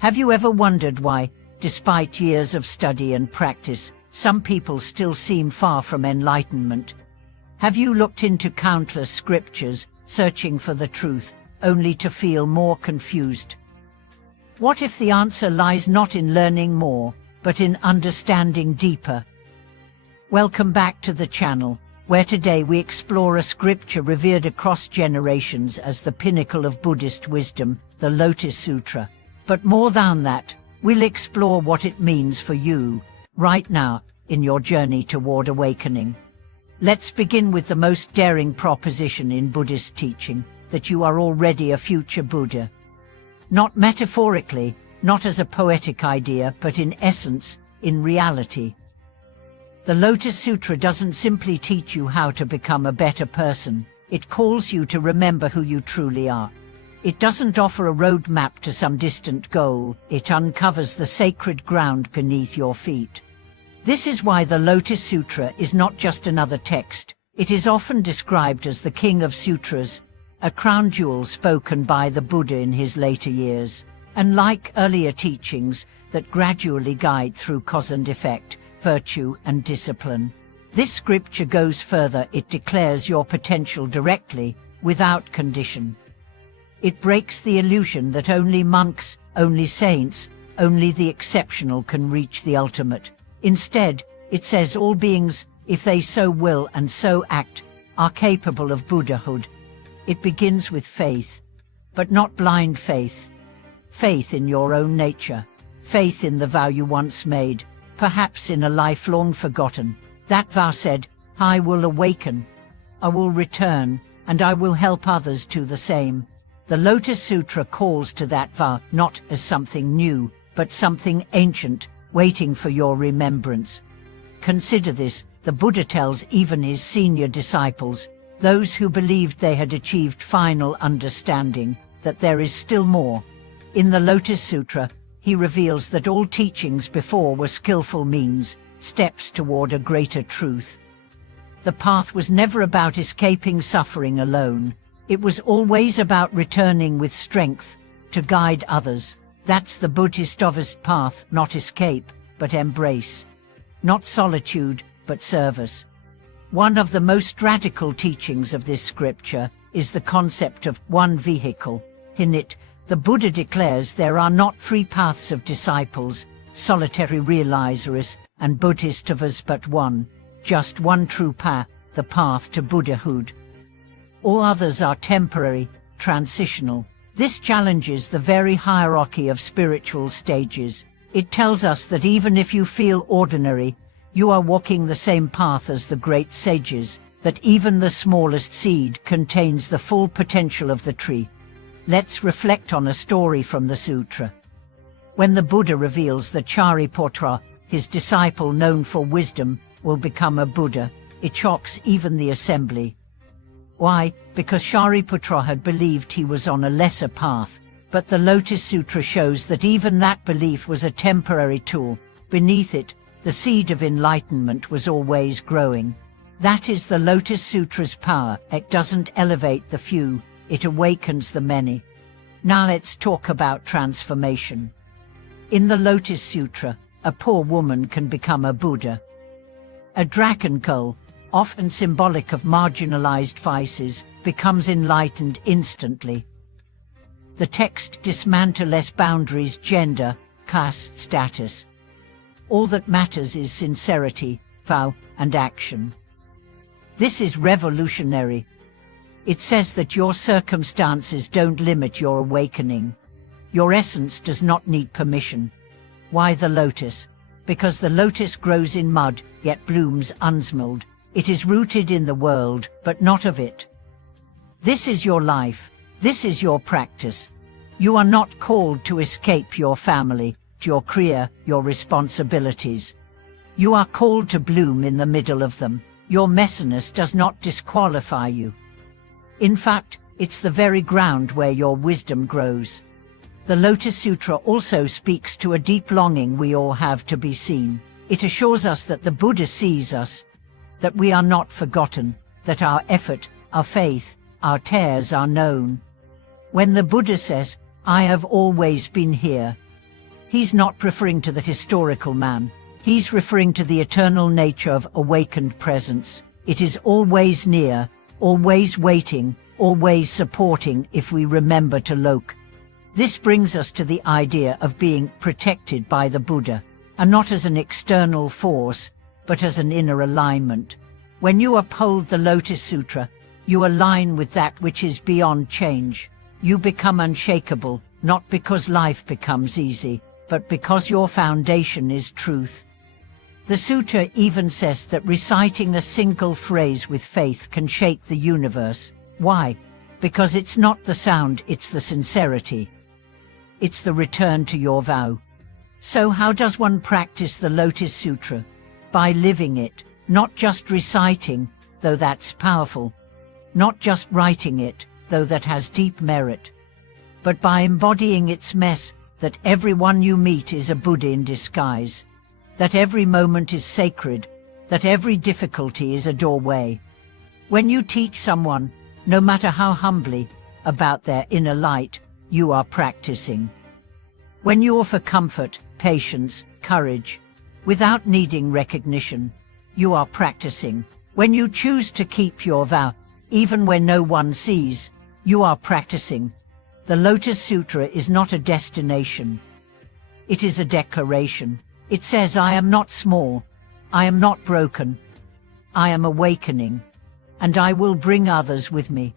Have you ever wondered why, despite years of study and practice, some people still seem far from enlightenment? Have you looked into countless scriptures, searching for the truth, only to feel more confused? What if the answer lies not in learning more, but in understanding deeper? Welcome back to the channel, where today we explore a scripture revered across generations as the pinnacle of Buddhist wisdom, the Lotus Sutra. But more than that, we'll explore what it means for you, right now, in your journey toward awakening. Let's begin with the most daring proposition in Buddhist teaching, that you are already a future Buddha. Not metaphorically, not as a poetic idea, but in essence, in reality. The Lotus Sutra doesn't simply teach you how to become a better person, it calls you to remember who you truly are. It doesn't offer a roadmap to some distant goal, it uncovers the sacred ground beneath your feet. This is why the Lotus Sutra is not just another text, it is often described as the king of sutras, a crown jewel spoken by the Buddha in his later years, and like earlier teachings that gradually guide through cause and effect, virtue and discipline. This scripture goes further, it declares your potential directly, without condition. It breaks the illusion that only monks, only saints, only the exceptional can reach the ultimate. Instead, it says all beings, if they so will and so act, are capable of Buddhahood. It begins with faith, but not blind faith. Faith in your own nature, faith in the vow you once made, perhaps in a life long forgotten. That vow said, I will awaken, I will return, and I will help others do the same. The Lotus Sutra calls to that vow not as something new, but something ancient, waiting for your remembrance. Consider this, the Buddha tells even his senior disciples, those who believed they had achieved final understanding, that there is still more. In the Lotus Sutra, he reveals that all teachings before were skillful means, steps toward a greater truth. The path was never about escaping suffering alone. It was always about returning with strength, to guide others. That's the Buddhist path, not escape, but embrace. Not solitude, but service. One of the most radical teachings of this scripture is the concept of one vehicle. In it, the Buddha declares there are not three paths of disciples, solitary realizers and Buddhistas, but one, just one true path, the path to Buddhahood. All others are temporary, transitional. This challenges the very hierarchy of spiritual stages. It tells us that even if you feel ordinary, you are walking the same path as the great sages, that even the smallest seed contains the full potential of the tree. Let's reflect on a story from the sutra. When the Buddha reveals that Shariputra, his disciple known for wisdom, will become a Buddha, it shocks even the assembly. Why? Because Shariputra had believed he was on a lesser path, but the Lotus Sutra shows that even that belief was a temporary tool. Beneath it, the seed of enlightenment was always growing. That is the Lotus Sutra's power. It doesn't elevate the few, it awakens the many. Now let's talk about transformation. In the Lotus Sutra, a poor woman can become a Buddha. A dragon girl, often symbolic of marginalized vices, becomes enlightened instantly. The text dismantles boundaries, gender, caste, status. All that matters is sincerity, vow, and action. This is revolutionary. It says that your circumstances don't limit your awakening. Your essence does not need permission. Why the lotus? Because the lotus grows in mud, yet blooms unsmelled. It is rooted in the world, but not of it. This is your life. This is your practice. You are not called to escape your family, your career, your responsibilities. You are called to bloom in the middle of them. Your messiness does not disqualify you. In fact, it's the very ground where your wisdom grows. The Lotus Sutra also speaks to a deep longing we all have to be seen. It assures us that the Buddha sees us, that we are not forgotten, that our effort, our faith, our tears are known. When the Buddha says, I have always been here, He's not referring to the historical man. He's referring to the eternal nature of awakened presence. It is always near, always waiting, always supporting if we remember to look. This brings us to the idea of being protected by the Buddha, and not as an external force, but as an inner alignment. When you uphold the Lotus Sutra, you align with that which is beyond change. You become unshakable, not because life becomes easy, but because your foundation is truth. The sutra even says that reciting a single phrase with faith can shake the universe. Why? Because it's not the sound, it's the sincerity. It's the return to your vow. So how does one practice the Lotus Sutra? By living it, not just reciting, though that's powerful, not just writing it, though that has deep merit, but by embodying its mess, that everyone you meet is a Buddha in disguise, that every moment is sacred, that every difficulty is a doorway. When you teach someone, no matter how humbly, about their inner light, you are practicing. When you offer comfort, patience, courage, without needing recognition, you are practicing. When you choose to keep your vow, even when no one sees, you are practicing. The Lotus Sutra is not a destination. It is a declaration. It says, I am not small, I am not broken, I am awakening, and I will bring others with me.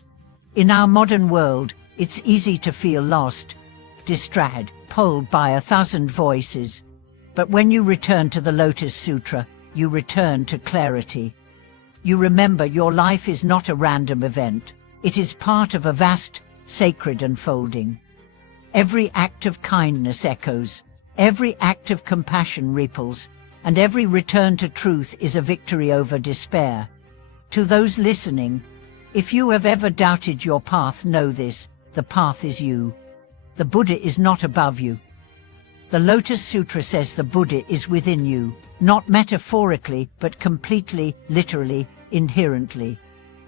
In our modern world, it's easy to feel lost, distracted, pulled by 1,000 voices. But when you return to the Lotus Sutra, you return to clarity. You remember your life is not a random event. It is part of a vast, sacred unfolding. Every act of kindness echoes, every act of compassion ripples, and every return to truth is a victory over despair. To those listening, if you have ever doubted your path, know this, the path is you. The Buddha is not above you. The Lotus Sutra says the Buddha is within you, not metaphorically, but completely, literally, inherently.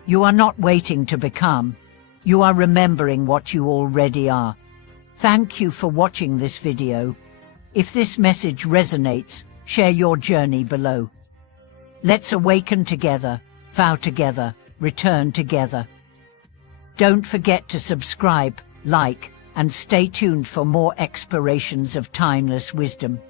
You are not waiting to become. You are remembering what you already are. Thank you for watching this video. If this message resonates, share your journey below. Let's awaken together, vow together, return together. Don't forget to subscribe, like, and stay tuned for more explorations of timeless wisdom.